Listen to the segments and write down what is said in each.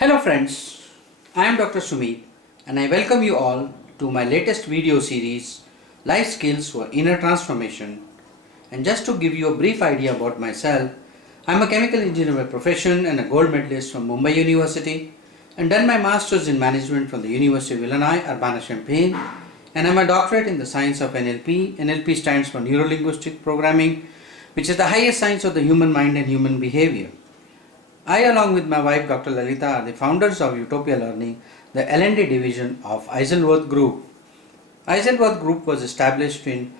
Hello friends, I am Dr. SUMEET and I welcome you all to my latest video series, Life Skills for Inner Transformation. And just to give you a brief idea about myself, I am a chemical engineer by profession and a gold medalist from Mumbai University and done my masters in management from the University of Illinois, Urbana-Champaign, and I am a doctorate in the science of NLP. NLP stands for Neuro-Linguistic Programming, which is the highest science of the human mind and human behavior. I, along with my wife Dr. Lalita, are the founders of Utopia Learning, the L&D division of Isleworth Group. Isleworth Group was established in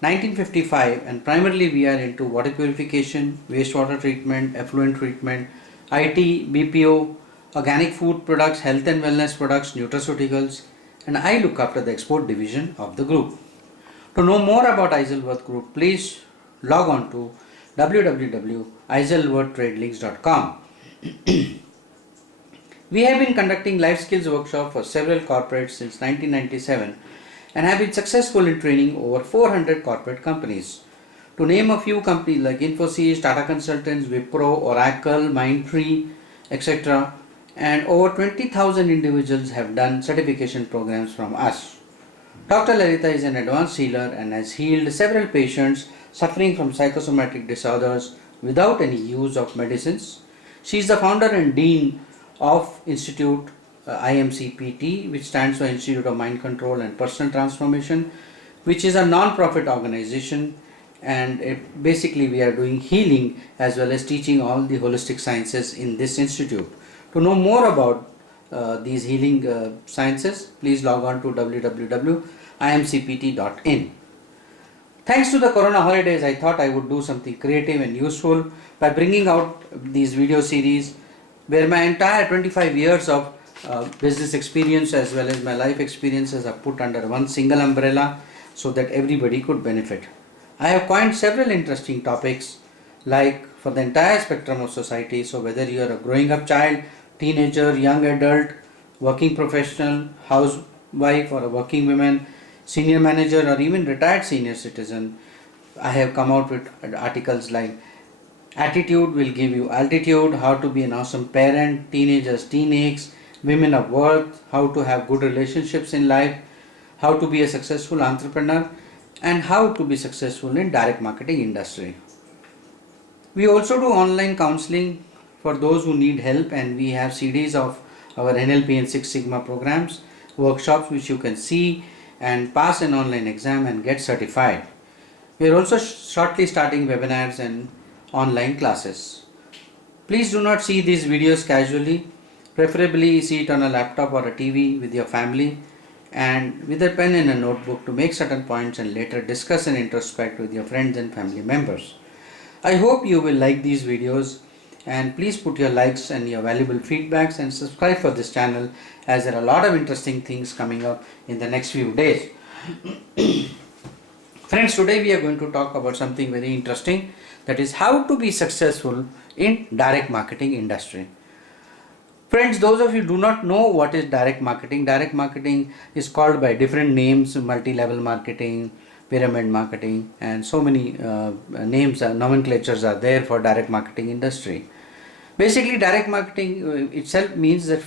1955 and primarily we are into water purification, wastewater treatment, effluent treatment, IT, BPO, organic food products, health and wellness products, nutraceuticals, and I look after the export division of the group. To know more about Isleworth Group, please log on to www.isleworthtradelinks.com. We have been conducting life skills workshop for several corporates since 1997 and have been successful in training over 400 corporate companies. To name a few companies like Infosys, Tata Consultants, Wipro, Oracle, Mindtree, etc. and over 20,000 individuals have done certification programs from us. Dr. Lalita is an advanced healer and has healed several patients suffering from psychosomatic disorders without any use of medicines. She is the founder and dean of Institute IMCPT, which stands for Institute of Mind Control and Personal Transformation, which is a non-profit organization, and basically we are doing healing as well as teaching all the holistic sciences in this institute. To know more about these healing sciences, please log on to www.imcpt.in. Thanks to the Corona holidays, I thought I would do something creative and useful by bringing out these video series where my entire 25 years of business experience as well as my life experiences are put under one single umbrella so that everybody could benefit. I have coined several interesting topics like for the entire spectrum of society. So whether you are a growing up child, teenager, young adult, working professional, housewife or a working woman, senior manager or even retired senior citizen, I have come out with articles like Attitude will give you altitude, how to be an awesome parent, teenagers, teen eggs, women of worth, how to have good relationships in life, how to be a successful entrepreneur, and how to be successful in direct marketing industry. We also do online counseling for those who need help, and we have CDs of our NLP and Six Sigma programs, workshops which you can see and pass an online exam and get certified. We are also shortly starting webinars and online classes. Please do not see these videos casually. Preferably see it on a laptop or a TV with your family and with a pen and a notebook to make certain points and later discuss and introspect with your friends and family members. I hope you will like these videos, and please put your likes and your valuable feedbacks and subscribe for this channel as there are a lot of interesting things coming up in the next few days. Friends, today we are going to talk about something very interesting, that is how to be successful in direct marketing industry. Friends, those of you who do not know what is direct marketing is called by different names: multi-level marketing, pyramid marketing, and so many names and nomenclatures are there for direct marketing industry. Basically, direct marketing itself means that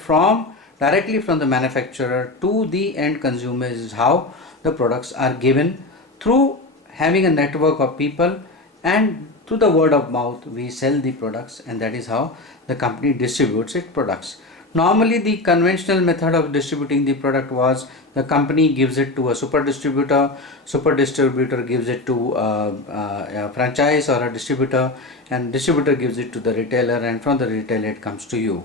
directly from the manufacturer to the end consumer is how the products are given through having a network of people, and through the word of mouth we sell the products, and that is how the company distributes its products. Normally the conventional method of distributing the product was the company gives it to a super distributor gives it to a franchise or a distributor, and distributor gives it to the retailer, and from the retailer it comes to you.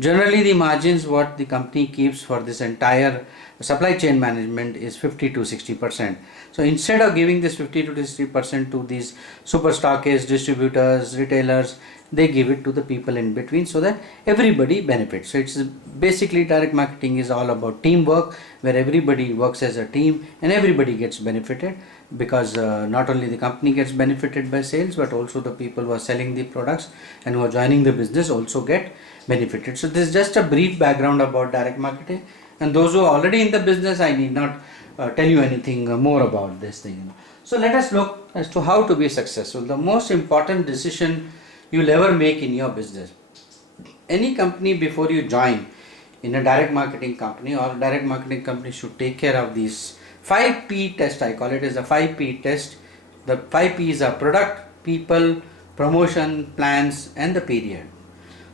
Generally the margins what the company keeps for this entire supply chain management is 50 to 60%. So instead of giving this 50 to 60% to these super stockists, distributors, retailers, they give it to the people in between so that everybody benefits. So it's basically direct marketing is all about teamwork, where everybody works as a team and everybody gets benefited, because not only the company gets benefited by sales, but also the people who are selling the products and who are joining the business also get benefited. So this is just a brief background about direct marketing, and those who are already in the business, I need not tell you anything more about this thing. So let us look as to how to be successful. The most important decision you'll ever make in your business any company, before you join in a direct marketing company, or direct marketing company should take care of these 5P test. I call it as a 5P test. The 5P's are product, people, promotion, plans, and the period.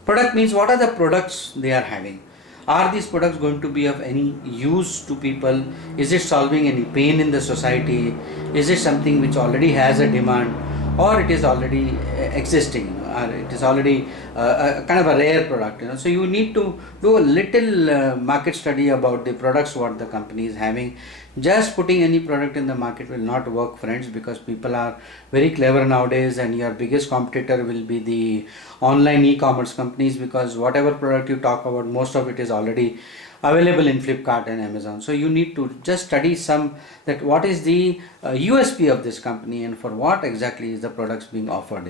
Product means what are the products they are having. Are these products going to be of any use to people? Is it solving any pain in the society? Is it something which already has a demand, or it is already existing, or it is already a kind of a rare product? So you need to do a little market study about the products what the company is having. Just putting any product in the market will not work, friends, because people are very clever nowadays, and your biggest competitor will be the online e-commerce companies, because whatever product you talk about, most of it is already available in Flipkart and Amazon. So you need to just study some, that what is the USP of this company, and for what exactly is the products being offered.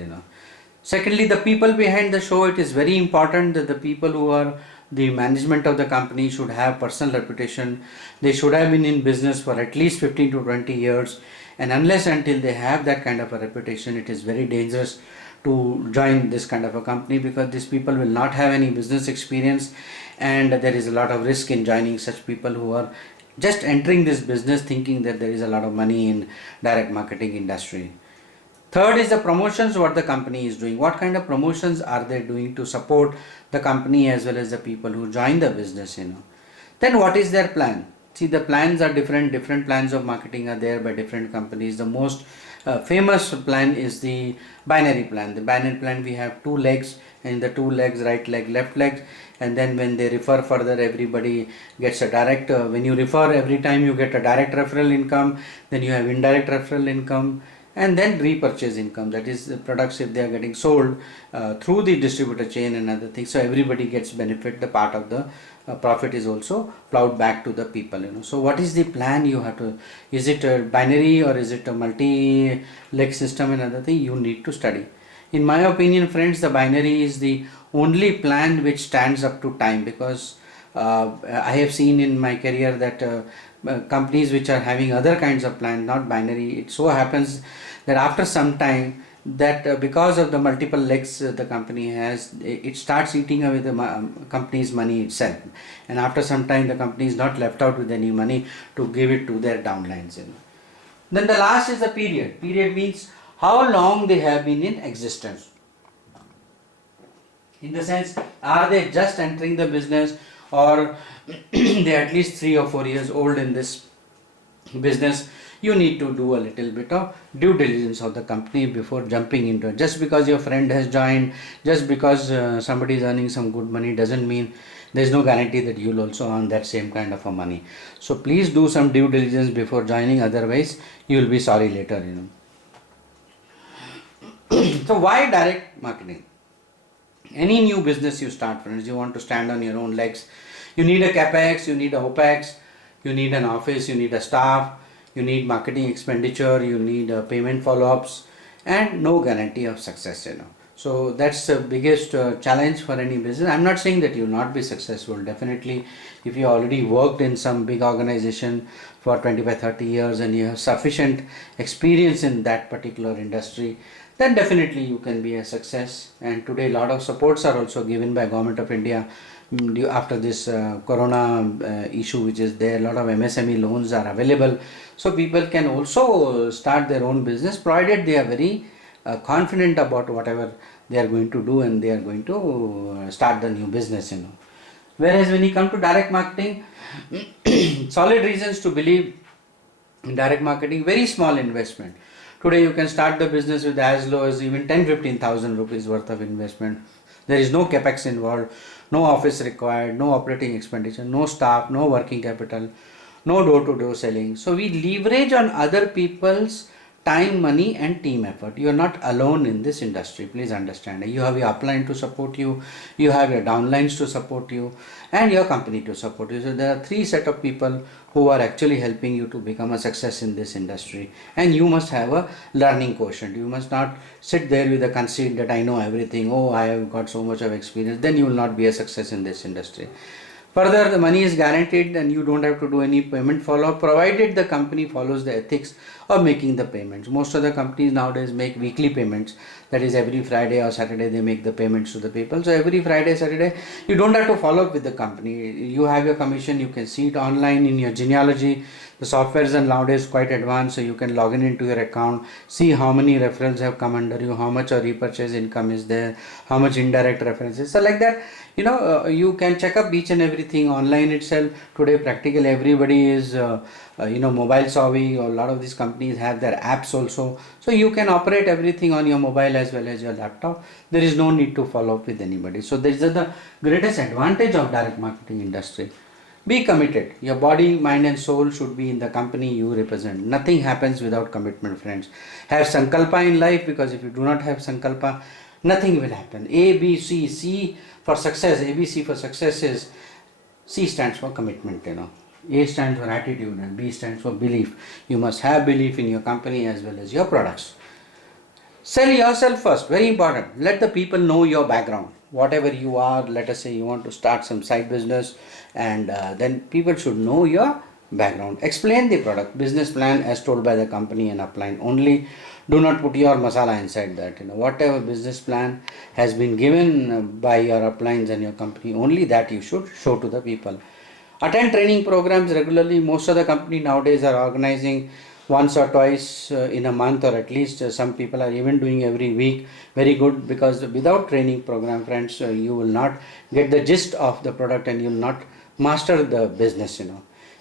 Secondly, the people behind the show. It is very important that the people who are the management of the company should have personal reputation. They should have been in business for at least 15 to 20 years, and unless until they have that kind of a reputation, it is very dangerous to join this kind of a company, because these people will not have any business experience, and there is a lot of risk in joining such people who are just entering this business thinking that there is a lot of money in direct marketing industry. Third is the promotions what the company is doing. What kind of promotions are they doing to support the company as well as the people who join the business? Then what is their plan? See, the plans are different plans of marketing are there by different companies. The most famous plan is the binary plan. The binary plan, we have two legs, and the two legs, right leg, left leg, and then when they refer further, everybody gets a direct, when you refer, every time you get a direct referral income, then you have indirect referral income, and then repurchase income, that is the products if they are getting sold through the distributor chain and other things. So everybody gets benefit. The part of the profit is also plowed back to the people. So what is the plan you have to, is it a binary or is it a multi leg system and other thing, you need to study. In my opinion, friends, the binary is the only plan which stands up to time, because I have seen in my career that companies which are having other kinds of plans, not binary, it so happens that after some time, that because of the multiple legs the company has, it starts eating away the company's money itself, and after some time the company is not left out with any money to give it to their downlines. Then the last is the period. Period means how long they have been in existence. In the sense, are they just entering the business, or they are at least 3 or 4 years old in this business. You need to do a little bit of due diligence of the company before jumping into it. Just because your friend has joined, just because somebody is earning some good money, doesn't mean there is no guarantee that you will also earn that same kind of a money. So please do some due diligence before joining, otherwise you will be sorry later. So why direct marketing? Any new business you start, friends, you want to stand on your own legs. You need a capex, you need a opex, you need an office, you need a staff, you need marketing expenditure, you need payment follow-ups, and no guarantee of success. So that's the biggest challenge for any business. I'm not saying that you will not be successful. Definitely, if you already worked in some big organization for 25-30 years and you have sufficient experience in that particular industry, then definitely you can be a success. And today a lot of supports are also given by Government of India after this corona issue which is there. A lot of MSME loans are available, so people can also start their own business, provided they are very confident about whatever they are going to do and they are going to start the new business. Whereas when you come to direct marketing, solid reasons to believe in direct marketing. Very small investment. Today you can start the business with as low as even 10-15,000 rupees worth of investment. There is no capex involved, no office required, no operating expenditure, no staff, no working capital, no door-to-door selling. So we leverage on other people's time, money and team effort. You are not alone in this industry, please understand. You have your upline to support you, you have your downlines to support you, and your company to support you. So there are 3 set of people who are actually helping you to become a success in this industry, and you must have a learning quotient. You must not sit there with a conceit that I know everything, oh I have got so much of experience. Then you will not be a success in this industry. Further, the money is guaranteed and you don't have to do any payment follow-up, provided the company follows the ethics of making the payments. Most of the companies nowadays make weekly payments, that is every Friday or Saturday they make the payments to the people. So every Friday, Saturday, you don't have to follow up with the company. You have your commission, you can see it online in your genealogy. The softwares are nowadays quite advanced, so you can log in into your account, see how many referrals have come under you, how much of repurchase income is there, how much indirect references. So like that, you can check up each and everything online itself. Today practically everybody is mobile savvy. A lot of these companies have their apps also, so you can operate everything on your mobile as well as your laptop. There is no need to follow up with anybody. So this is the greatest advantage of direct marketing industry. Be committed. Your body, mind and soul should be in the company you represent. Nothing happens without commitment, friends. Have sankalpa in life, because if you do not have sankalpa, nothing will happen. A, B, C. C for success, ABC for success is, C stands for commitment, A stands for attitude and B stands for belief. You must have belief in your company as well as your products. Sell yourself first, very important. Let the people know your background. Whatever you are, let us say you want to start some side business, and then people should know your background. Explain the product, business plan as told by the company and upline only. Do not put your masala inside that. Whatever business plan has been given by your uplines and your company, only that you should show to the people. Attend training programs regularly. Most of the company nowadays are organizing once or twice in a month, or at least some people are even doing every week. Very good, because without training program, friends, you will not get the gist of the product and you will not master the business.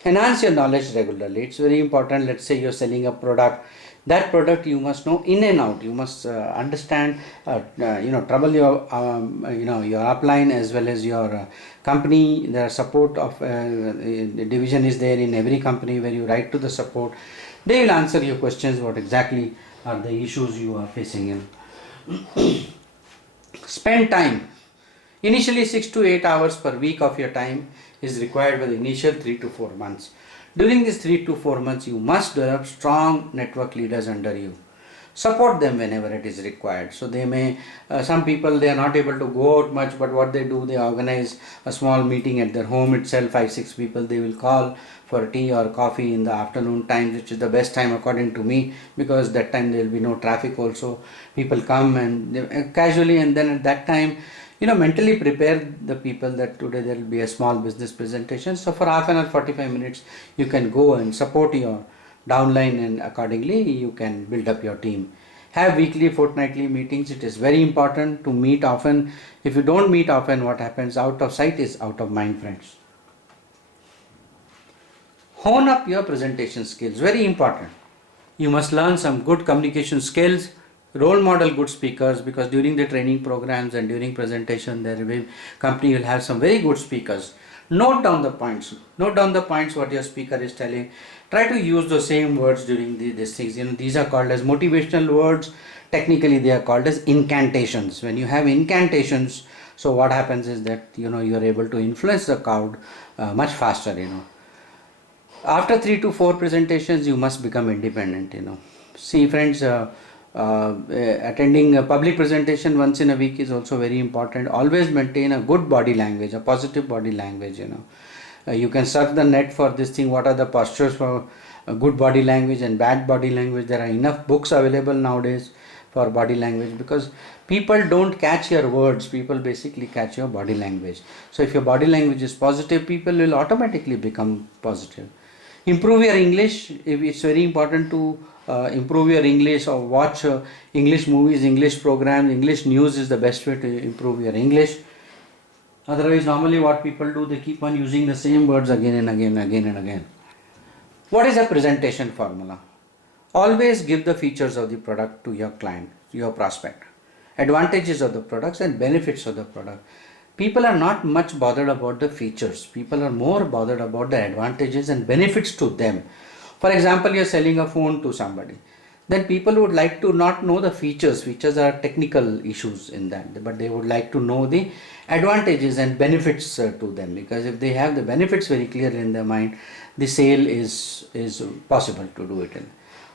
Enhance your knowledge regularly. It's very important. Let's say you're selling a product. That product you must know in and out. You must understand, trouble your your upline as well as your company. The support of division is there in every company where you write to the support. They will answer your questions, what exactly are the issues you are facing. Spend time. Initially 6 to 8 hours per week of your time is required for the initial 3 to 4 months. During these 3 to 4 months, you must develop strong network leaders under you. Support them whenever it is required. So they may, some people, they are not able to go out much, but what they do, they organize a small meeting at their home itself, 5-6 people they will call for tea or coffee in the afternoon times, which is the best time according to me, because that time there will be no traffic also. People come and casually, and then at that time, mentally prepare the people that today there will be a small business presentation. So for half an hour, 45 minutes, you can go and support your downline, and accordingly you can build up your team. Have weekly, fortnightly meetings. It is very important to meet often. If you don't meet often, what happens? Out of sight is out of mind, friends. Hone up your presentation skills. Very important. You must learn some good communication skills. Role model good speakers, because during the training programs and during presentation, company will have some very good speakers. Note down the points. Note down the points what your speaker is telling. Try to use the same words during these things. These are called as motivational words. Technically, they are called as incantations. When you have incantations, so what happens is that you are able to influence the crowd much faster. After 3 to 4 presentations, you must become independent. See, friends. Attending a public presentation once in a week is also very important. Always maintain a good body language, a positive body language. You can surf the net for this thing. What are the postures for good body language and bad body language? There are enough books available nowadays for body language, because people don't catch your words, people basically catch your body language. So if your body language is positive, people will automatically become positive. Improve your English. It's very important to improve your English, or watch English movies, English programs. English news is the best way to improve your English. Otherwise, normally what people do, they keep on using the same words again and again, again and again. What is a presentation formula? Always give the features of the product to your client, your prospect. Advantages of the products and benefits of the product. People are not much bothered about the features. People are more bothered about the advantages and benefits to them. For example, you are selling a phone to somebody. Then people would like to not know the features. Features are technical issues in that, but they would like to know the advantages and benefits to them, because if they have the benefits very clear in their mind, the sale is possible to do it.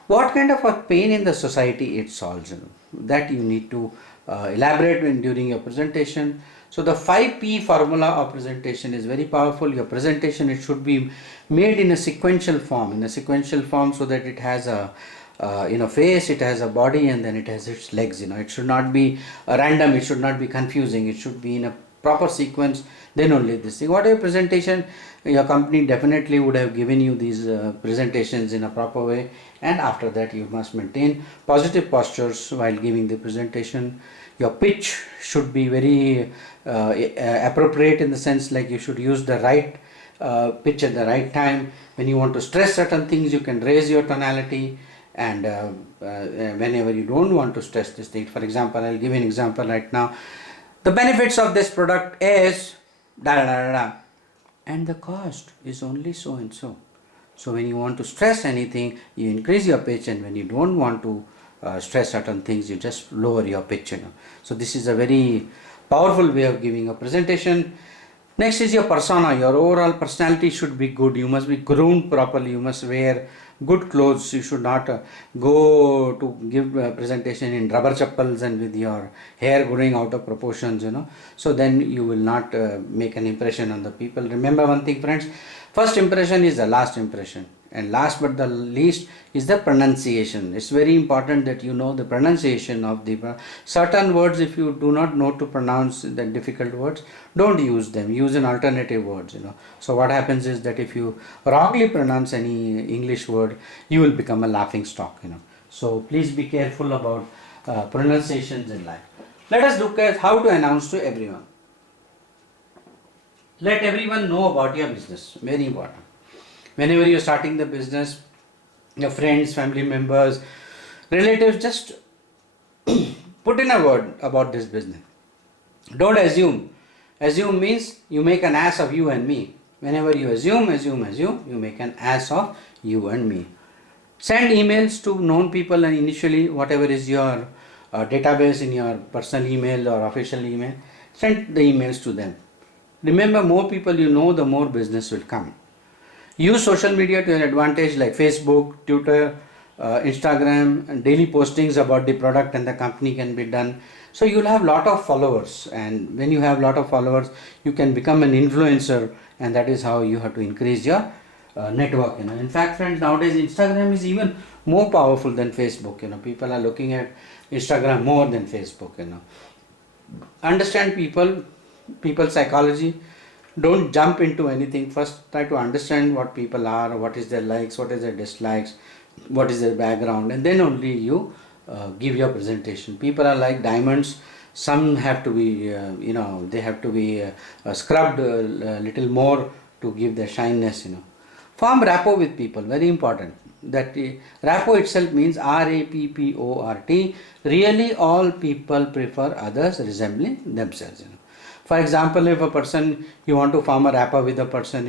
What kind of a pain in the society it solves? That you need to elaborate during your presentation. So the 5P formula of presentation is very powerful. Your presentation, it should be made in a sequential form, so that it has a face, it has a body, and then it has its legs. It should not be random, it should not be confusing, it should be in a proper sequence. Then only this thing. Whatever presentation, your company definitely would have given you these presentations in a proper way, and after that you must maintain positive postures while giving the presentation. Your pitch should be very appropriate, in the sense like you should use the right pitch at the right time. When you want to stress certain things, you can raise your tonality, and whenever you don't want to stress this thing, for example, I'll give you an example right now. The benefits of this product is da da da da, and the cost is only so and so. So when you want to stress anything, you increase your pitch, and when you don't want to stress certain things, you just lower your pitch. So this is a very powerful way of giving a presentation. Next is your persona. Your overall personality should be good. You must be groomed properly. You must wear good clothes. You should not go to give a presentation in rubber chappals and with your hair growing out of proportions. So then you will not make an impression on the people. Remember one thing, friends, first impression is the last impression, and last but the least is the pronunciation. It's very important that you know the pronunciation of the certain words. If you do not know to pronounce the difficult words, don't use them. Use an alternative words. So what happens is that if you wrongly pronounce any English word, you will become a laughing stock. So please be careful about pronunciations in life. Let us look at how to announce to everyone. Let everyone know about your business. Very important. Whenever you're starting the business, your friends, family members, relatives, just put in a word about this business. Don't assume. Assume means you make an ass of you and me. Whenever you assume, you make an ass of you and me. Send emails to known people, and initially whatever is your database in your personal email or official email, send the emails to them. Remember, more people you know, the more business will come. Use social media to your advantage, like Facebook, Twitter, Instagram, and daily postings about the product and the company can be done. So you'll have lot of followers, and when you have lot of followers, you can become an influencer, and that is how you have to increase your network. In fact, friends, nowadays Instagram is even more powerful than Facebook. People are looking at Instagram more than Facebook. Understand people's psychology. Don't jump into anything. First try to understand what people are, what is their likes, what is their dislikes, what is their background, and then only you give your presentation. People are like diamonds. Some have to be they have to be scrubbed a little more to give their shyness. Form rapport with people. Very important. That rapport itself means RAPPORT. Really all people prefer others resembling themselves. For example, if a person, you want to form a rapport with a person,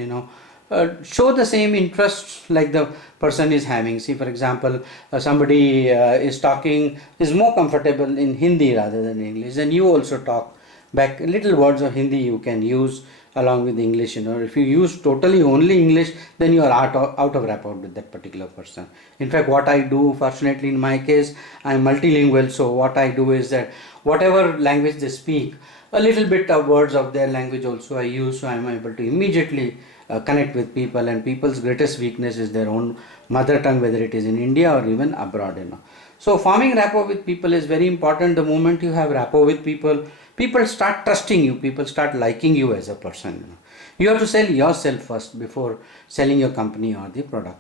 show the same interest like the person is having. See, for example, somebody is more comfortable in Hindi rather than English, and you also talk back. Little words of Hindi you can use along with English. If you use totally only English, then you are out of rapport with that particular person. In fact, what I do, fortunately in my case, I am multilingual. So what I do is that whatever language they speak, a little bit of words of their language also I use, so I am able to immediately connect with people. And people's greatest weakness is their own mother tongue, whether it is in India or even abroad. So forming rapport with people is very important. The moment you have rapport with people, people start trusting you, people start liking you as a person. You have to sell yourself first before selling your company or the product.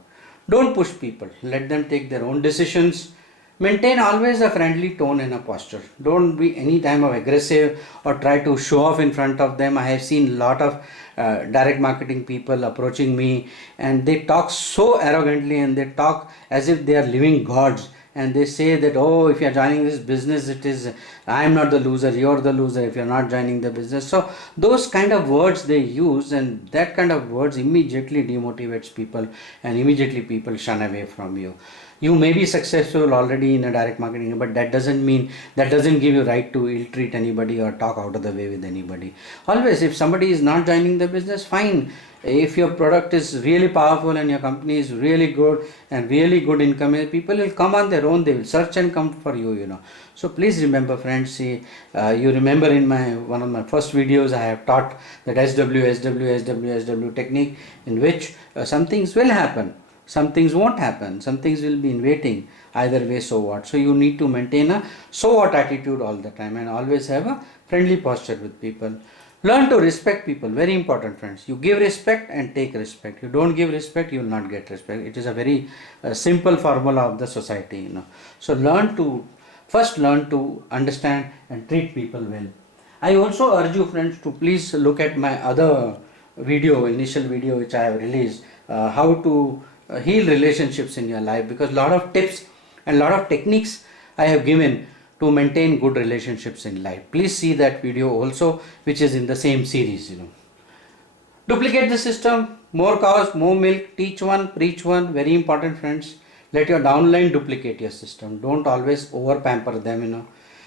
Don't push people, let them take their own decisions. Maintain always a friendly tone and a posture. Don't be any time of aggressive or try to show off in front of them. I have seen a lot of direct marketing people approaching me, and they talk so arrogantly, and they talk as if they are living gods, and they say that, oh, if you are joining this business, it is, I am not the loser, you are the loser if you are not joining the business. So those kind of words they use, and that kind of words immediately demotivates people, and immediately people shun away from you. You may be successful already in a direct marketing, but that doesn't give you right to ill-treat anybody or talk out of the way with anybody. Always, if somebody is not joining the business, fine. If your product is really powerful and your company is really good and really good income, people will come on their own. They will search and come for you. So please remember, friends. You remember in one of my first videos, I have taught that SW technique, in which some things will happen. Some things won't happen, some things will be in waiting. Either way, so what? So you need to maintain a so what attitude all the time and always have a friendly posture with people. Learn to respect people, very important friends. You give respect and take respect. You don't give respect, you will not get respect. It is a very simple formula of the society, you know. So first learn to understand and treat people well. I also urge you friends to please look at my other initial video which I have released, how to heal relationships in your life, because lot of tips and lot of techniques I have given to maintain good relationships in life. Please see that video also, which is in the same series, you know. Duplicate the system, more cows, more milk, teach one, preach one, very important friends. Let your downline duplicate your system. Don't always over pamper them, you know.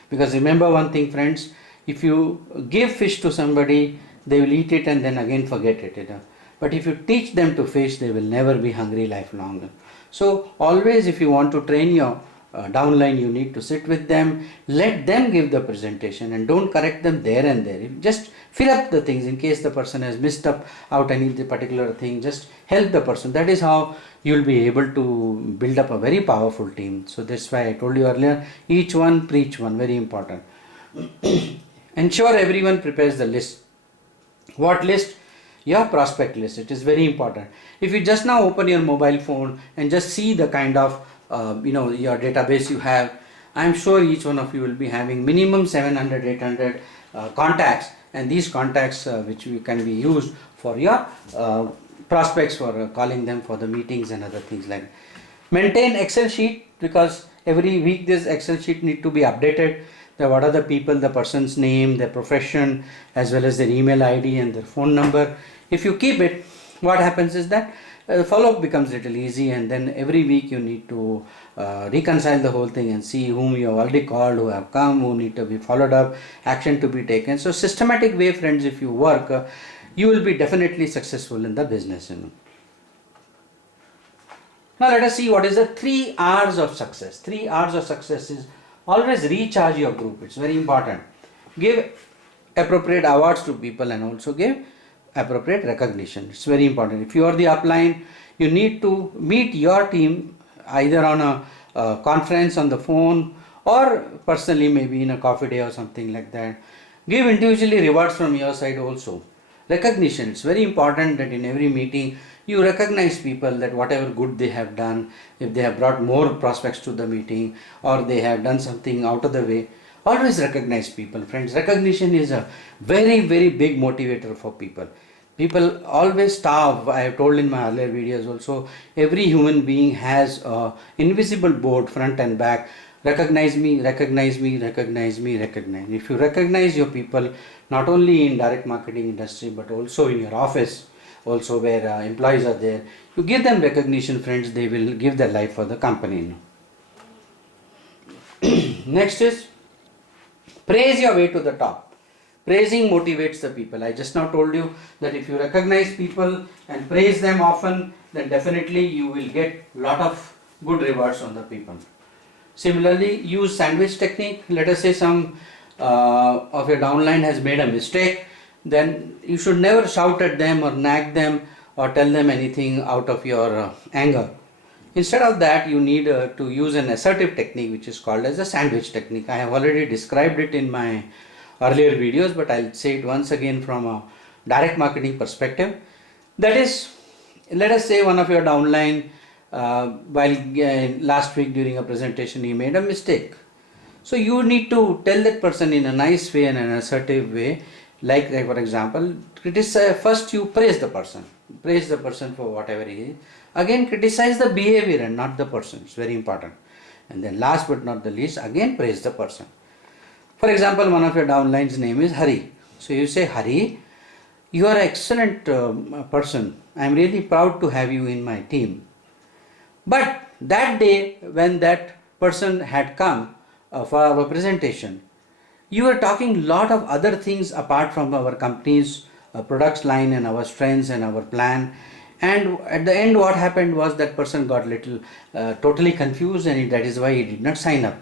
Because remember one thing friends, if you give fish to somebody, they will eat it and then again forget it, you know. But if you teach them to fish, they will never be hungry lifelong. So always if you want to train your downline, you need to sit with them, let them give the presentation and don't correct them there and there. Just fill up the things in case the person has missed out any particular thing, just help the person. That is how you will be able to build up a very powerful team. So that's why I told you earlier, each one, preach one, very important. Ensure everyone prepares the list. What list? Your prospect list. It is very important. If you just now open your mobile phone and just see the kind of your database you have, I am sure each one of you will be having minimum 700, 800 contacts, and these contacts which can be used for your prospects, for calling them for the meetings and other things like that. Maintain Excel sheet, because every week this Excel sheet need to be updated. What are the people, the person's name, their profession, as well as their email ID and their phone number. If you keep it, what happens is that follow-up becomes a little easy, and then every week you need to reconcile the whole thing and see whom you have already called, who have come, who need to be followed up, action to be taken. So systematic way friends, if you work, you will be definitely successful in the business, you know. Now let us see what is the 3 R's of success. 3 R's of success is always recharge your group. It's very important. Give appropriate awards to people and also give appropriate recognition. It's very important. If you are the upline, you need to meet your team either on a conference on the phone or personally, maybe in a coffee day or something like that. Give individually rewards from your side also. Recognition. It's very important that in every meeting you recognize people, that whatever good they have done, if they have brought more prospects to the meeting or they have done something out of the way, always recognize people. Friends, recognition is a very, very big motivator for people. People always starve. I have told in my earlier videos also, every human being has an invisible board front and back. Recognize me, recognize me, recognize me, recognize me. If you recognize your people, not only in direct marketing industry, but also in your office, also where employees are there, you give them recognition, friends, they will give their life for the company. Next is praise your way to the top. Praising motivates the people. I just now told you that if you recognize people and praise them often, then definitely you will get lot of good rewards on the people. Similarly, use sandwich technique. Let us say some of your downline has made a mistake, then you should never shout at them or nag them or tell them anything out of your anger. Instead of that, you need to use an assertive technique which is called as a sandwich technique. I have already described it in my earlier videos, but I'll say it once again from a direct marketing perspective. That is, let us say one of your downline while last week during a presentation he made a mistake. So you need to tell that person in a nice way and an assertive way. Like for example, criticize. First you praise the person for whatever he is. Again, criticize the behavior and not the person. It's very important. And then last but not the least, again praise the person. For example, one of your downline's name is Hari. So you say, Hari, you are an excellent person. I am really proud to have you in my team. But that day when that person had come for our presentation, you were talking lot of other things apart from our company's products line and our strengths and our plan. And at the end, what happened was that person got little totally confused, and that is why he did not sign up.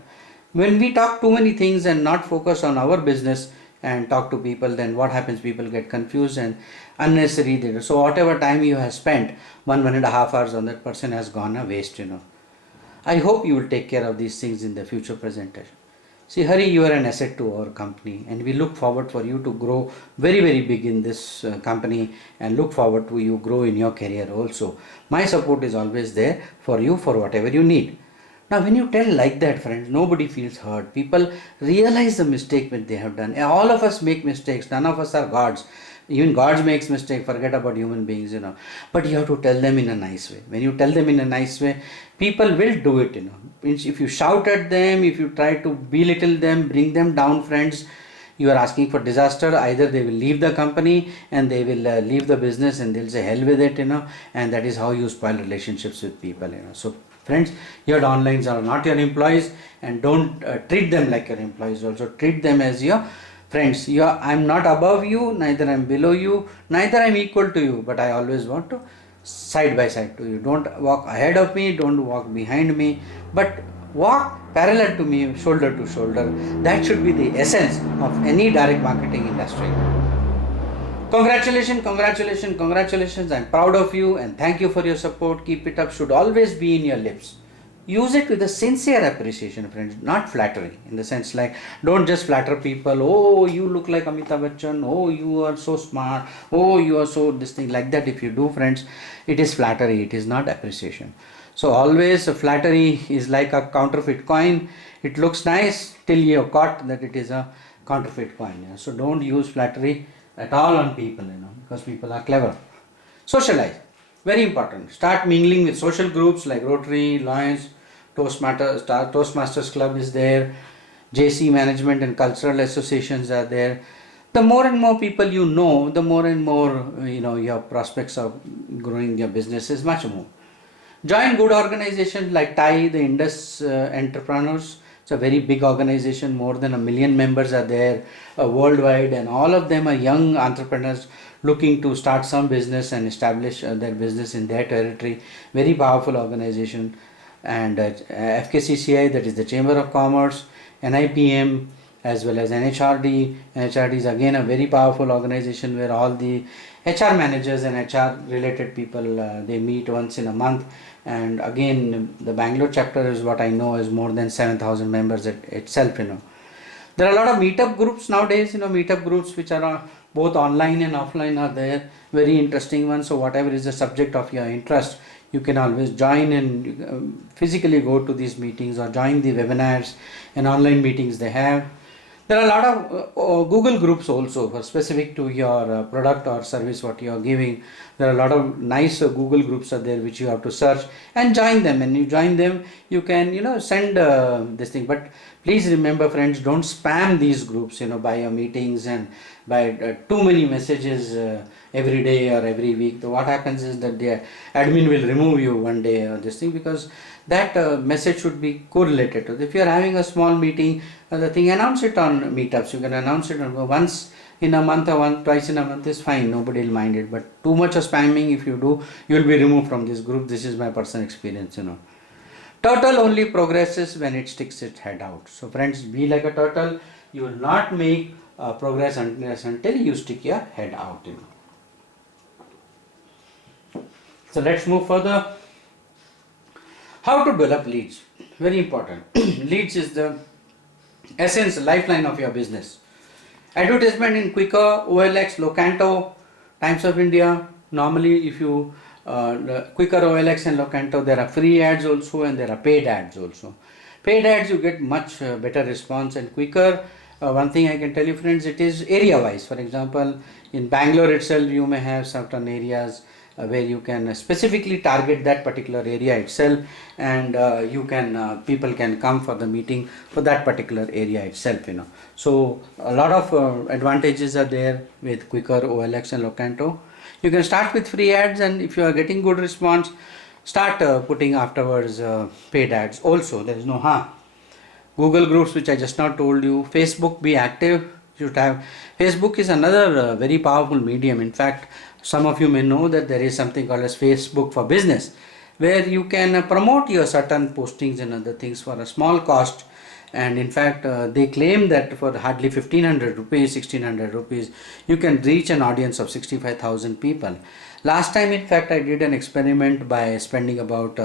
When we talk too many things and not focus on our business, and talk to people, then what happens? People get confused and unnecessary. So whatever time you have spent, 1.5 hours on that person has gone a waste. I hope you will take care of these things in the future presentation. See, Hari, you are an asset to our company, and we look forward for you to grow very, very big in this company, and look forward to you grow in your career also. My support is always there for you for whatever you need. Now, when you tell like that, friends, nobody feels hurt. People realize the mistake that they have done. All of us make mistakes. None of us are gods. Even gods makes mistake. Forget about human beings, But you have to tell them in a nice way. When you tell them in a nice way, people will do it, If you shout at them, if you try to belittle them, bring them down, friends, you are asking for disaster. Either they will leave the company and they will leave the business and they'll say hell with it, and that is how you spoil relationships with people, So friends, your downlines are not your employees, and don't treat them like your employees. Also treat them as your friends. I'm not above you, neither I'm below you, neither I'm equal to you, but I always want to side by side to you. Don't walk ahead of me, don't walk behind me, but walk parallel to me, shoulder to shoulder. That should be the essence of any direct marketing industry. Congratulations, congratulations, congratulations. I'm proud of you and thank you for your support. Keep it up, should always be in your lips. Use it with a sincere appreciation, friends, not flattery. In the sense like, don't just flatter people. Oh, you look like Amitabh Bachchan. Oh, you are so smart. Oh, you are so this thing. Like that, if you do, friends, it is flattery. It is not appreciation. So always flattery is like a counterfeit coin. It looks nice till you are caught that it is a counterfeit coin. So don't use flattery at all on people, because people are clever. Socialize. Very important. Start mingling with social groups like Rotary, Lions, Toastmasters Club is there, JC Management and Cultural Associations are there. The more and more people you know, the more and more your prospects of growing your business is much more. Join good organizations like TIE, the Indus Entrepreneurs. It's a very big organization, more than 1 million members are there worldwide, and all of them are young entrepreneurs looking to start some business and establish their business in their territory. Very powerful organization. And FKCCI, that is the Chamber of Commerce, NIPM, as well as NHRD. NHRD is again a very powerful organization where all the HR managers and HR related people, they meet once in a month. And again, the Bangalore chapter is what I know is more than 7,000 members itself, There are a lot of meetup groups nowadays, meetup groups which are both online and offline are there. Very interesting ones. So whatever is the subject of your interest, you can always join and physically go to these meetings or join the webinars and online meetings they have. There are a lot of Google groups also for specific to your product or service what you are giving. There are a lot of nice Google groups are there which you have to search and join them. And you join them, you can send this thing. But please remember, friends, don't spam these groups by your meetings and by too many messages every day or every week. So what happens is that the admin will remove you one day or this thing, because that message should be correlated to. If you are having a small meeting, the thing, announce it on meetups. You can announce it once in a month or twice in a month is fine. Nobody will mind it. But too much of spamming, if you do, you will be removed from this group. This is my personal experience, Turtle only progresses when it sticks its head out. So friends, be like a turtle. You will not make progress until you stick your head out. So let's move further. How to develop leads? Very important. Leads is the essence, lifeline of your business. Advertisement in Quicker, OLX, Locanto, Times of India. Normally, if you Quicker, OLX and Locanto, there are free ads also and there are paid ads also. Paid ads, you get much better response, and Quicker, one thing I can tell you, friends, it is area wise. For example, in Bangalore itself, you may have certain areas where you can specifically target that particular area itself, and people can come for the meeting for that particular area itself. So a lot of advantages are there with Quicker, OLX and Locanto. You can start with free ads, and if you are getting good response, start putting afterwards paid ads also. There is no harm. Google groups, which I just now told you. Facebook, be active. You should have. Facebook is another very powerful medium. In fact, some of you may know that there is something called as Facebook for Business, where you can promote your certain postings and other things for a small cost, and in fact they claim that for hardly 1500 rupees, 1600 rupees, you can reach an audience of 65,000 people. Last time, in fact, I did an experiment by spending about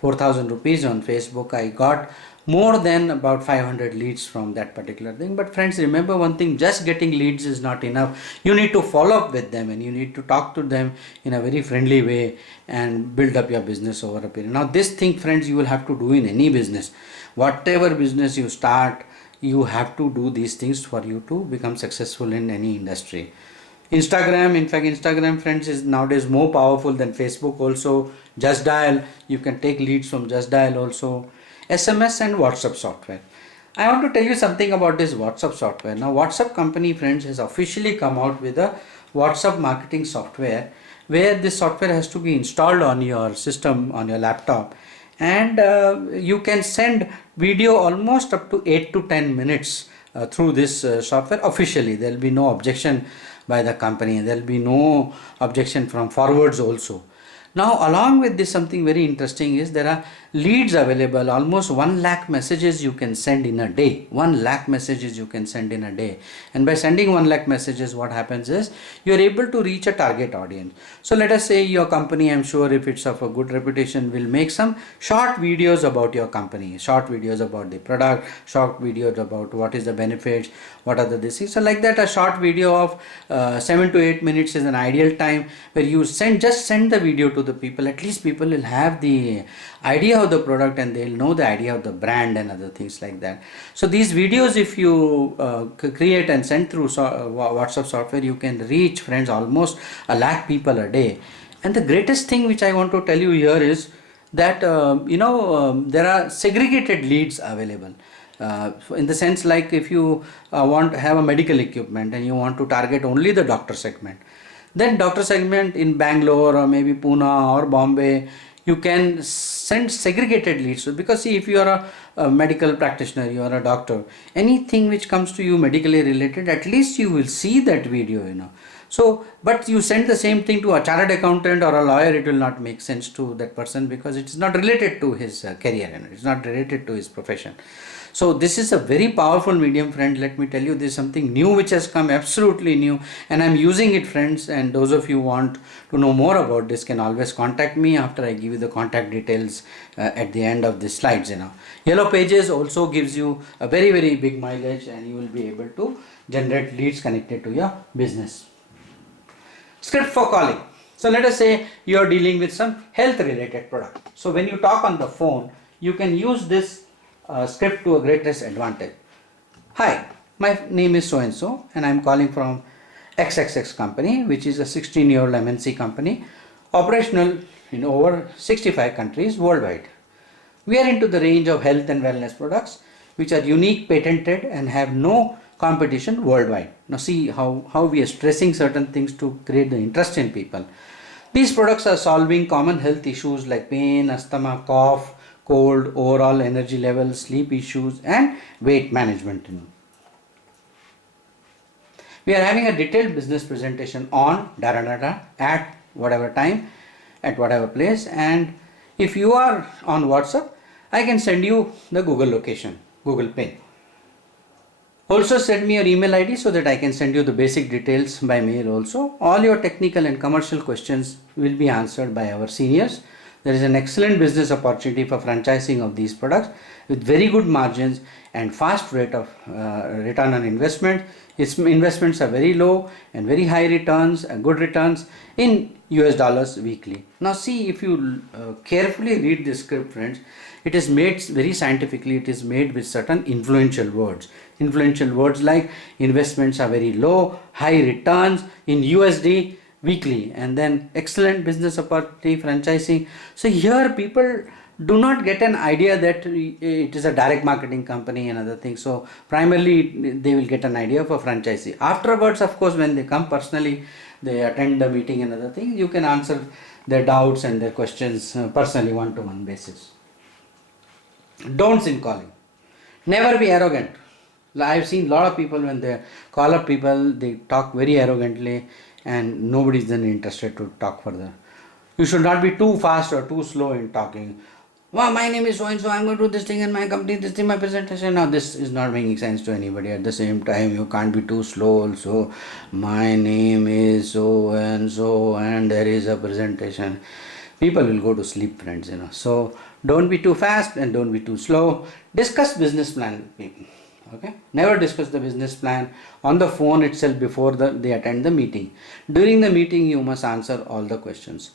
4,000 rupees on Facebook. I got more than about 500 leads from that particular thing. But friends, remember one thing, just getting leads is not enough. You need to follow up with them, and you need to talk to them in a very friendly way and build up your business over a period. Now this thing, friends, you will have to do in any business. Whatever business you start, you have to do these things for you to become successful in any industry. Instagram, in fact, Instagram, friends, is nowadays more powerful than Facebook also. Just Dial, you can take leads from Just Dial also. SMS and WhatsApp software. I want to tell you something about this WhatsApp software. Now WhatsApp company, friends, has officially come out with a WhatsApp marketing software, where this software has to be installed on your system, on your laptop, and you can send video almost up to 8 to 10 minutes through this software officially. There will be no objection by the company. There will be no objection from forwards also. Now along with this, something very interesting is there are leads available. Almost 1 lakh messages you can send in a day. 1 lakh messages you can send in a day. And by sending 1 lakh messages, what happens is you are able to reach a target audience. So let us say your company, I'm sure if it's of a good reputation, will make some short videos about your company, short videos about the product, short videos about what is the benefits, what are the things. So like that, a short video of 7 to 8 minutes is an ideal time where you just send the video to the people. At least people will have the idea of the product, and they'll know the idea of the brand and other things like that. So these videos, if you create and send through WhatsApp software, you can reach, friends, almost 1 lakh people a day. And the greatest thing which I want to tell you here is that there are segregated leads available. In the sense, like if you want to have a medical equipment and you want to target only the doctor segment, then doctor segment in Bangalore or maybe Pune or Bombay, you can send segregated leads. So because see, if you are a medical practitioner, you are a doctor, anything which comes to you medically related, at least you will see that video, So, but you send the same thing to a chartered accountant or a lawyer, it will not make sense to that person because it is not related to his career, it is not related to his profession. So this is a very powerful medium, friend. Let me tell you, this is something new which has come, absolutely new, and I'm using it, friends. And those of you who want to know more about this can always contact me after I give you the contact details at the end of the slides. Yellow Pages also gives you a very, very big mileage, and you will be able to generate leads connected to your business. Script for calling. So let us say you are dealing with some health related product. So when you talk on the phone, you can use this script to a greatest advantage. Hi, my name is so and so, and I am calling from XXX company, which is a 16-year-old MNC company operational in over 65 countries worldwide. We are into the range of health and wellness products which are unique, patented, and have no competition worldwide. Now see how we are stressing certain things to create the interest in people. These products are solving common health issues like pain, asthma, cough, cold, overall energy levels, sleep issues, and weight management. We are having a detailed business presentation on at whatever time, at whatever place, and if you are on WhatsApp, I can send you the Google location, Google Pin. Also send me your email ID so that I can send you the basic details by mail also. All your technical and commercial questions will be answered by our seniors. There is an excellent business opportunity for franchising of these products with very good margins and fast rate of return on investment. Its investments are very low and very high returns, good returns in US dollars weekly. Now see, if you carefully read this script, friends, it is made very scientifically. It is made with certain influential words. Influential words like investments are very low, high returns in USD weekly, and then excellent business opportunity, franchising. So here people do not get an idea that it is a direct marketing company and other things. So primarily they will get an idea of a franchisee. Afterwards, of course, when they come personally, they attend the meeting and other things, you can answer their doubts and their questions personally, one-to-one basis. Don'ts in calling. Never be arrogant. I've seen a lot of people, when they call up people, they talk very arrogantly and nobody is then interested to talk further. You should not be too fast or too slow in talking. Wow, my name is so and so, I'm going to do this thing in my company, this thing, my presentation. Now, this is not making sense to anybody. At the same time, you can't be too slow also. My name is so and so, and there is a presentation. People will go to sleep, friends, So, don't be too fast and don't be too slow. Discuss business plan with people. Okay, never discuss the business plan on the phone itself before they attend the meeting. During the meeting, you must answer all the questions.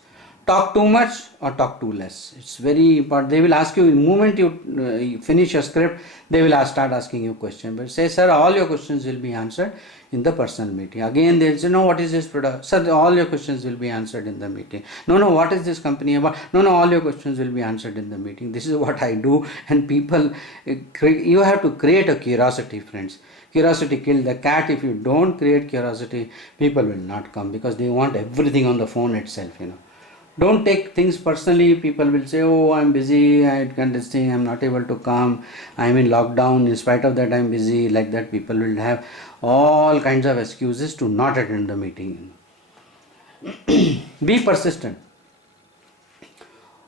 Talk too much or talk too less, it's very important. They will ask you the moment you finish your script, they will start asking you questions, but say, sir, all your questions will be answered in the personal meeting. Again they'll say, no, what is this product, sir, all your questions will be answered in the meeting. No, what is this company about, no, all your questions will be answered in the meeting. This is what I do. And people, you have to create a curiosity, friends. Curiosity killed the cat. If you don't create curiosity, people will not come, because they want everything on the phone itself. Don't take things personally. People will say, oh, I'm busy, I can't this thing, I'm not able to come, I'm in lockdown, in spite of that I'm busy. Like that, people will have all kinds of excuses to not attend the meeting. Be persistent.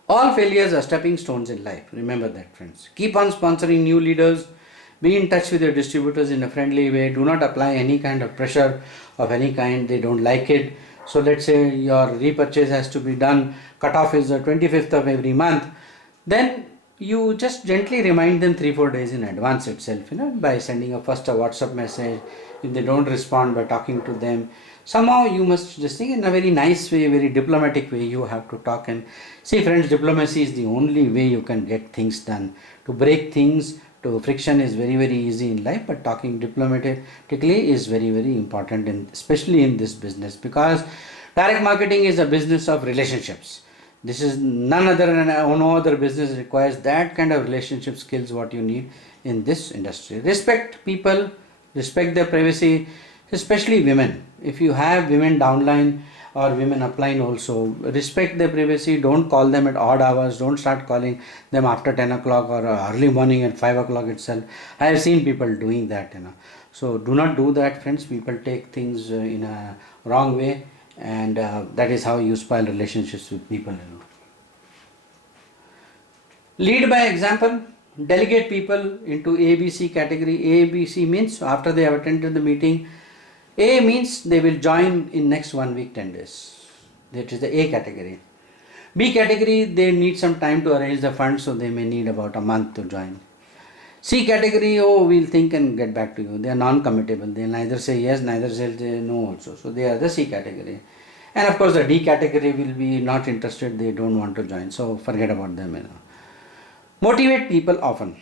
All failures are stepping stones in life. Remember that, friends. Keep on sponsoring new leaders. Be in touch with your distributors in a friendly way. Do not apply any kind of pressure of any kind. They don't like it. So let's say your repurchase has to be done, cutoff is the 25th of every month, then you just gently remind them 3-4 days in advance itself, by sending a WhatsApp message. If they don't respond, by talking to them. Somehow you must just think in a very nice way, very diplomatic way. You have to talk. And see, friends, diplomacy is the only way you can get things done. To break things, to friction is very, very easy in life, but talking diplomatically is very, very important, especially in this business, because direct marketing is a business of relationships. This is none other than no other business requires that kind of relationship skills what you need in this industry. Respect people, respect their privacy, especially women. If you have women downline or women upline also, respect their privacy. Don't call them at odd hours. Don't start calling them after 10 o'clock or early morning at 5 o'clock itself. I have seen people doing that. So do not do that, friends. People take things in a wrong way, and that is how you spoil relationships with people. Lead by example. Delegate people into ABC category. ABC means after they have attended the meeting, A means they will join in next 1 week, 10 days. That is the A category. B category, they need some time to arrange the funds, so they may need about a month to join. C category, oh, we'll think and get back to you. They are non-committable. They neither say yes, neither say no also. So they are the C category. And of course the D category will be not interested. They don't want to join. So forget about them. Motivate people often.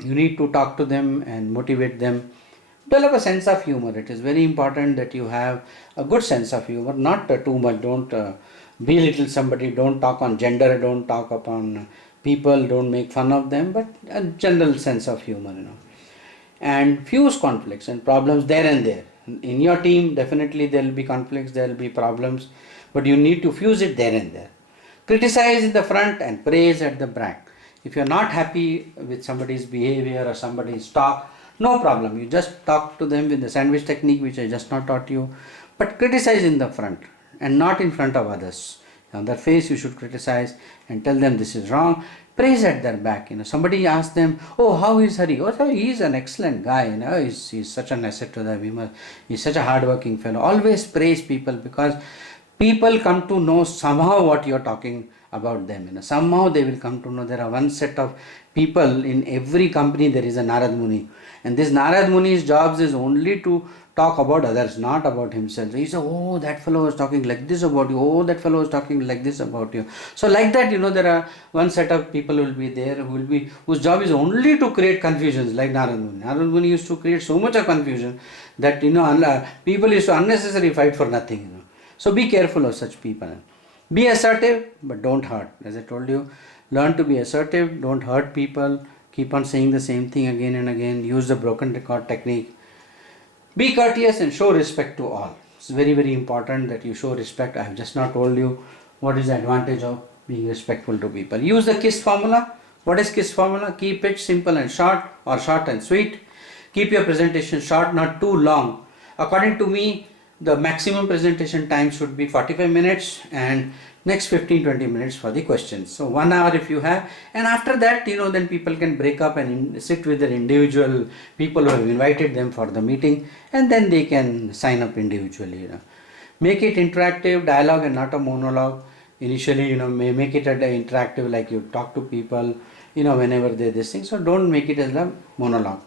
You need to talk to them and motivate them. Develop a sense of humor. It is very important that you have a good sense of humor, not too much. Don't belittle somebody, don't talk on gender, don't talk upon people, don't make fun of them, but a general sense of humor. And fuse conflicts and problems there and there. In your team, definitely there will be conflicts, there will be problems, but you need to fuse it there and there. Criticize in the front and praise at the back. If you are not happy with somebody's behavior or somebody's talk, no problem. You just talk to them with the sandwich technique, which I just not taught you. But criticize in the front and not in front of others. On their face, you should criticize and tell them this is wrong. Praise at their back. Somebody asks them, oh, how is Hari? Oh, he's an excellent guy. He's such an asset to them. He's such a hardworking fellow. Always praise people, because people come to know somehow what you're talking about them. Somehow they will come to know. There are one set of people in every company. There is a Narad Muni, and this Narad Muni's jobs is only to talk about others, not about himself. He said, oh, that fellow was talking like this about you. Oh, that fellow was talking like this about you. So like that, there are one set of people will be there whose job is only to create confusions, like Narad Muni. Narad Muni used to create so much of confusion that people used to unnecessarily fight for nothing. So be careful of such people. Be assertive, but don't hurt. As I told you, learn to be assertive, don't hurt people, keep on saying the same thing again and again, use the broken record technique. Be courteous and show respect to all. It's very, very important that you show respect. I have just now told you what is the advantage of being respectful to people. Use the KISS formula. What is KISS formula? Keep it simple and short, or short and sweet. Keep your presentation short, not too long. According to me, the maximum presentation time should be 45 minutes and next 15-20 minutes for the questions. So 1 hour if you have, and after that, then people can break up and sit with their individual people who have invited them for the meeting, and then they can sign up individually. Make it interactive, dialogue and not a monologue. Initially, make it interactive, like you talk to people, whenever they this thing. So don't make it as a monologue.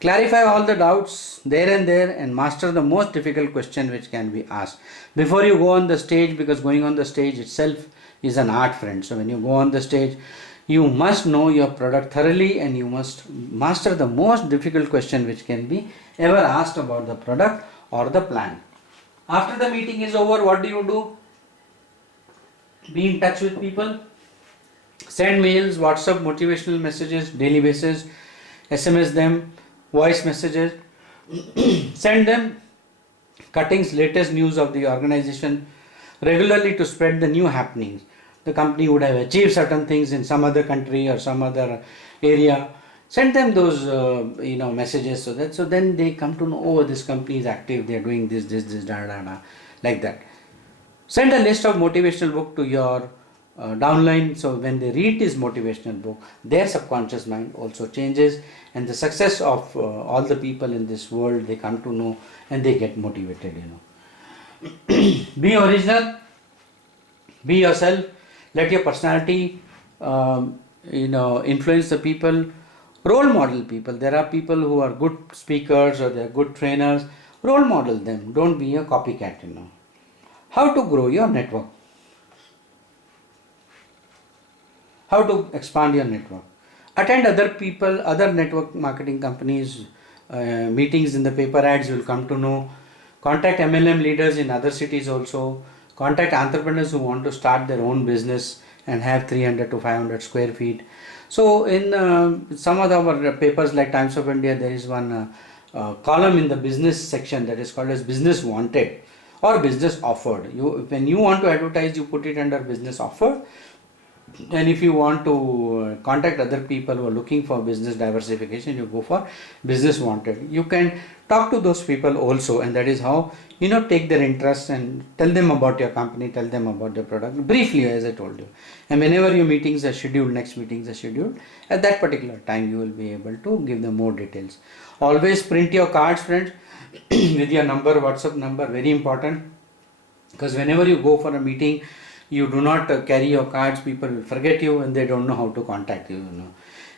Clarify all the doubts there and master the most difficult question which can be asked before you go on the stage, because going on the stage itself is an art, friend. So when you go on the stage, you must know your product thoroughly and you must master the most difficult question which can be ever asked about the product or the plan. After the meeting is over, what do? Be in touch with people. Send mails, WhatsApp, motivational messages, daily basis, SMS them, voice messages, send them cuttings, latest news of the organization regularly to spread the new happenings. The company would have achieved certain things in some other country or some other area. Send them those messages, so then they come to know, oh, this company is active, they are doing this, like that. Send a list of motivational book to your downline, so when they read this motivational book, their subconscious mind also changes, and the success of all the people in this world, they come to know and they get motivated. Be original, be yourself, let your personality influence the people. Role model people. There are people who are good speakers or they are good trainers. Role model them, don't be a copycat. How to grow your network. How to expand your network. Attend other network marketing companies, meetings in the paper ads, you will come to know. Contact MLM leaders in other cities also. Contact entrepreneurs who want to start their own business and have 300 to 500 square feet. So in some of our papers like Times of India, there is one column in the business section that is called as business wanted or business offered. When you want to advertise, you put it under business offer. And if you want to contact other people who are looking for business diversification, you go for business wanted. You can talk to those people also, and that is how take their interest and tell them about your company, tell them about the product briefly, as I told you. And whenever your meetings are scheduled, next meetings are scheduled, at that particular time you will be able to give them more details. Always print your cards, friends, with your number, WhatsApp number, very important, because whenever you go for a meeting, you do not carry your cards, people will forget you and they don't know how to contact you.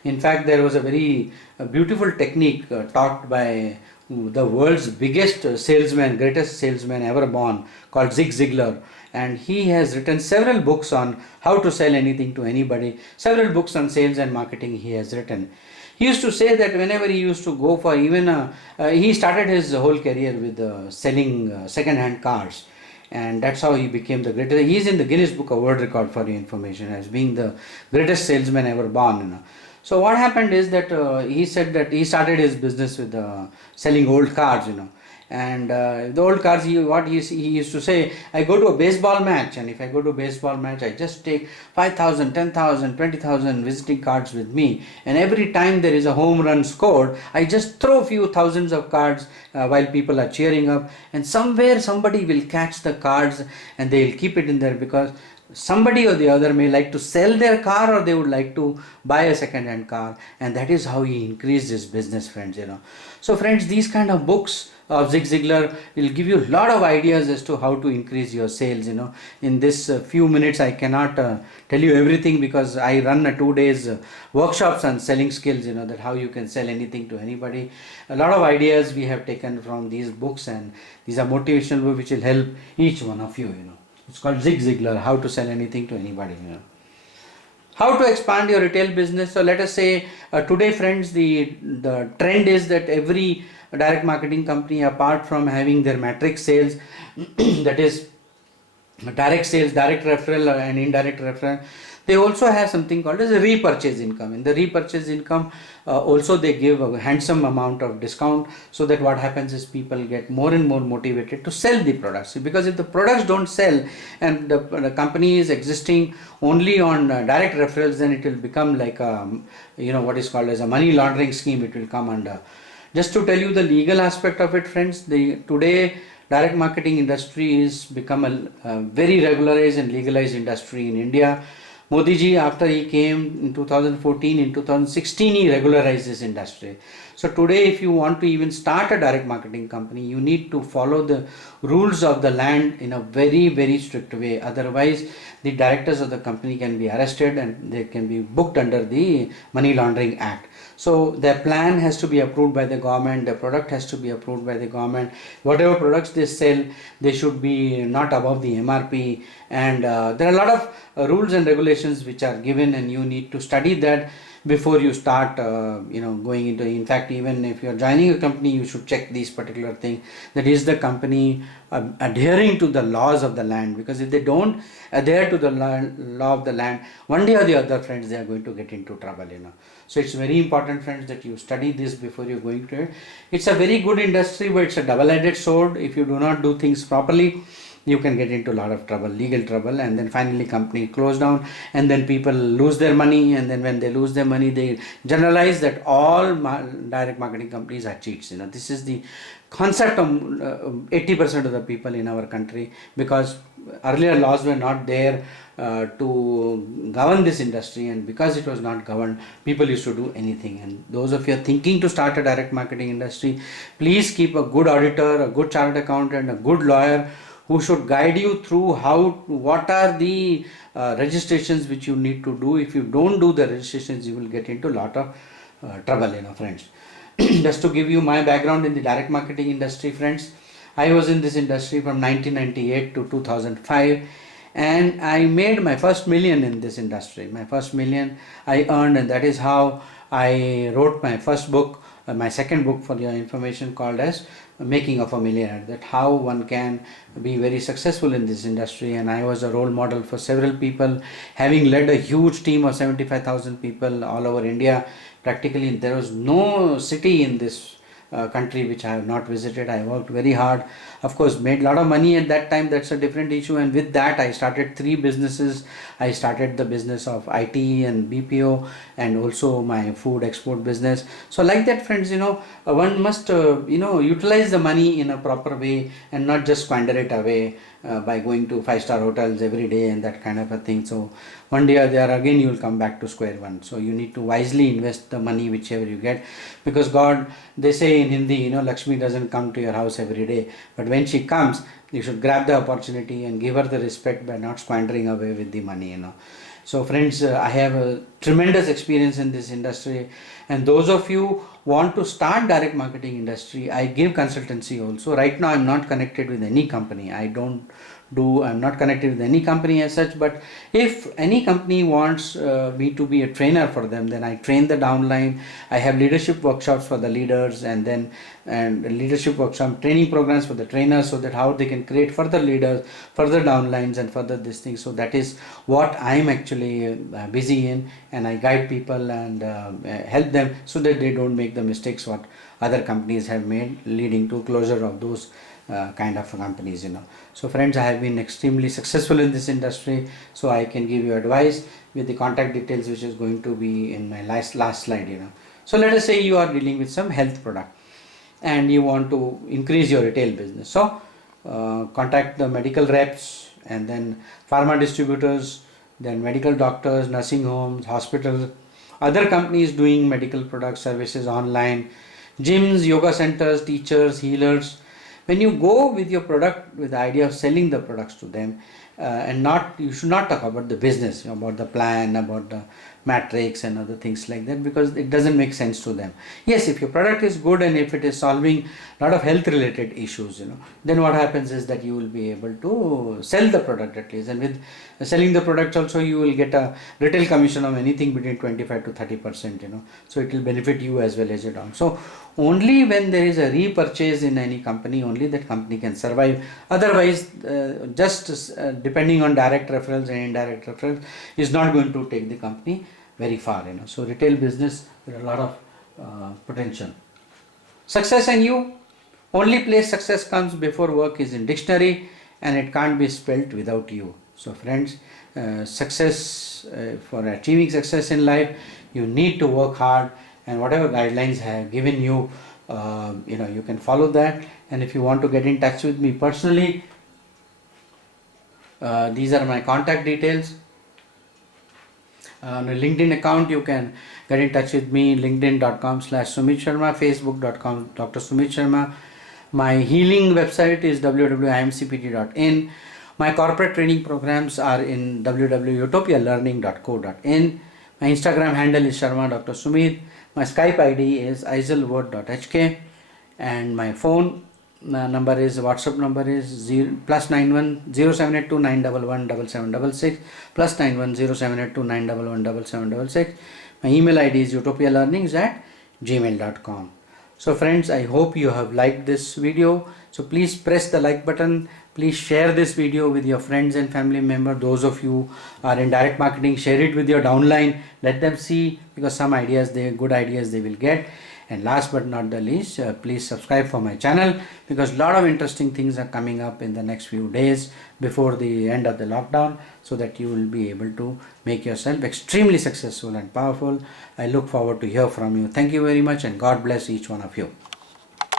In fact, there was a very beautiful technique taught by the world's biggest salesman, greatest salesman ever born, called Zig Ziglar, and he has written several books on how to sell anything to anybody. Several books on sales and marketing he has written. He used to say that whenever he used to go for he started his whole career with selling second-hand cars. And that's how he became the greatest. He is in the Guinness Book of World Record, for your information, as being the greatest salesman ever born. So what happened is that he said that he started his business with selling old cars, and the old cars, he used to say, I go to a baseball match, and if I go to a baseball match, I just take 5,000, 10,000, 20,000 visiting cards with me, and every time there is a home run scored, I just throw a few thousands of cards while people are cheering up, and somewhere somebody will catch the cards and they will keep it in there, because somebody or the other may like to sell their car or they would like to buy a second-hand car, and that is how he increased his business, friends. So friends, these kind of books of Zig Ziglar will give you a lot of ideas as to how to increase your sales. In this few minutes I cannot tell you everything, because I run a 2 days workshops on selling skills, that how you can sell anything to anybody. A lot of ideas we have taken from these books, and these are motivational books which will help each one of you. It's called Zig Ziglar, how to sell anything to anybody. How to expand your retail business. So let us say today, friends, the trend is that every direct marketing company, apart from having their matrix sales, that is direct sales, direct referral and indirect referral, they also have something called as a repurchase income. In the repurchase income, also they give a handsome amount of discount, so that what happens is people get more and more motivated to sell the products. Because if the products don't sell and the company is existing only on direct referrals, then it will become like what is called as a money laundering scheme. It will come under. Just to tell you the legal aspect of it, friends, today Direct marketing industry is become a very regularized and legalized industry in India. Modi ji, after he came in 2014, in 2016 he regularized this industry. So today if you want to even start a direct marketing company, you need to follow the rules of the land in a very, very strict way. Otherwise the directors of the company can be arrested and they can be booked under the Money Laundering Act. So their plan has to be approved by the government, the product has to be approved by the government. Whatever products they sell, they should be not above the MRP, and there are a lot of rules and regulations which are given, and you need to study that before you start going into. In fact, even if you are joining a company, you should check these particular things, that is the company adhering to the laws of the land, because if they don't adhere to the law of the land, one day or the other, friends, they are going to get into trouble. So it's very important, friends, that you study this before you're going to it. It's a very good industry, but it's a double-edged sword. If you do not do things properly, you can get into a lot of trouble, legal trouble, and then finally company close down, and then people lose their money, and then when they lose their money, they generalize that all direct marketing companies are cheats. This is the concept of 80% of the people in our country, because earlier laws were not there to govern this industry, and because it was not governed, people used to do anything. And those of you are thinking to start a direct marketing industry, please keep a good auditor, a good chartered accountant, a good lawyer who should guide you through what are the registrations which you need to do. If you don't do the registrations, you will get into a lot of trouble, friends. Just to give you my background in the direct marketing industry, friends, I was in this industry from 1998 to 2005, and I made my first million in this industry. My first million I earned, and that is how I wrote my first book, my second book for your information, called as Making of a Millionaire, that how one can be very successful in this industry. And I was a role model for several people, having led a huge team of 75,000 people all over India. Practically there was no city in this country which I have not visited. I worked very hard, of course, made a lot of money at that time. That's a different issue. And with that, I started 3 businesses. I started the business of IT and BPO, and also my food export business. So like that, friends, one must utilize the money in a proper way and not just squander it away by going to 5-star hotels every day and that kind of a thing. So one day or the other, again you will come back to square one. So you need to wisely invest the money whichever you get, because God, they say in Hindi, Lakshmi doesn't come to your house every day, but when she comes, you should grab the opportunity and give her the respect by not squandering away with the money. So friends, I have a tremendous experience in this industry, and those of you want to start direct marketing industry, I give consultancy also. Right now I'm not connected with any company. I'm not connected with any company as such, but if any company wants me to be a trainer for them, then I train the downline. I have leadership workshops for the leaders, and leadership workshop training programs for the trainers, so that how they can create further leaders, further downlines, and further this thing. So that is what I'm actually busy in, and I guide people and help them so that they don't make the mistakes what other companies have made, leading to closure of those kind of companies. So friends, I have been extremely successful in this industry, so I can give you advice with the contact details which is going to be in my last slide. So let us say you are dealing with some health product and you want to increase your retail business. So contact the medical reps, and then pharma distributors, then medical doctors, nursing homes, hospitals, other companies doing medical product services online, gyms, yoga centers, teachers, healers. When you go with your product with the idea of selling the products to them, you should not talk about the business, about the plan, about the matrix and other things like that, because it doesn't make sense to them. Yes, if your product is good and if it is solving a lot of health related issues, then what happens is that you will be able to sell the product at least, and with selling the product also you will get a retail commission of anything between 25 to 30%, so it will benefit you as well as your down. So only when there is a repurchase in any company, only that company can survive. Otherwise, just depending on direct referrals and indirect referrals is not going to take the company very far. So retail business, there are a lot of potential. Success and you, only place success comes before work is in dictionary, and it can't be spelt without you. So friends, success, for achieving success in life, you need to work hard, and whatever guidelines I have given you, you can follow that, And if you want to get in touch with me personally, these are my contact details. On a LinkedIn account, you can get in touch with me, linkedin.com/Sumeet Sharma, facebook.com Dr. Sumeet Sharma. My healing website is www.imcpt.in. My corporate training programs are in www.utopialearning.co.in. My Instagram handle is Sharma Dr. Sumeet. My Skype ID is iselword.hk, and my phone number is, WhatsApp number is +91 0782 911 7766, +91 0782 911 7766. My email ID is utopialearnings@gmail.com. So friends, I hope you have liked this video. So please press the like button. Please share this video with your friends and family members. Those of you are in direct marketing, share it with your downline. Let them see, because some ideas, good ideas they will get. And last but not the least, please subscribe for my channel, because a lot of interesting things are coming up in the next few days before the end of the lockdown, so that you will be able to make yourself extremely successful and powerful. I look forward to hear from you. Thank you very much, and God bless each one of you.